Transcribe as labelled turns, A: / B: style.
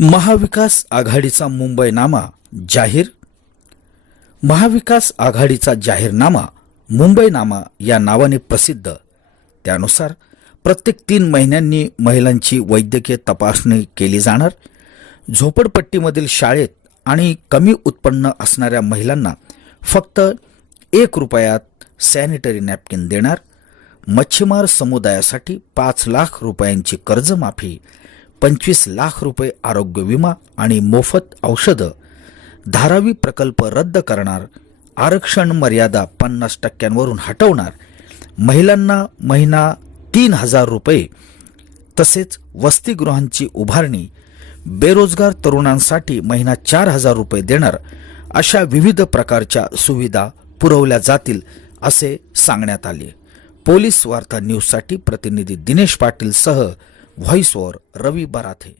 A: महाविकास आघाडीचा मुंबईनामा जाहीर महाविकास आघाडीचा जाहीरनामा मुंबईनामा या नावाने प्रसिद्ध. त्यानुसार प्रत्येक तीन महिन्यांनी महिलांची वैद्यकीय तपासणी केली जाणार. झोपडपट्टीमधील शाळेत आणि कमी उत्पन्न असणाऱ्या महिलांना फक्त एक रुपयात सॅनिटरी नॅपकिन देणार. मच्छीमार समुदायासाठी पाच लाख रुपयांची कर्जमाफी पंचवीस लाख रुपये आरोग्य विमा आणि मोफत औषधं. धारावी प्रकल्प रद्द करणार. आरक्षण मर्यादा पन्नास टक्क्यांवरून हटवणार. महिलांना महिना तीन हजार रुपये. तसेच वसतिगृहांची उभारणी. बेरोजगार तरुणांसाठी महिना चार हजार रुपये देणार. अशा विविध प्रकारच्या सुविधा पुरवल्या जातील असे सांगण्यात आले. पोलीस वार्ता न्यूजसाठी प्रतिनिधी दिनेश पाटील વોઇસ ઓવર રવિ બરાથી.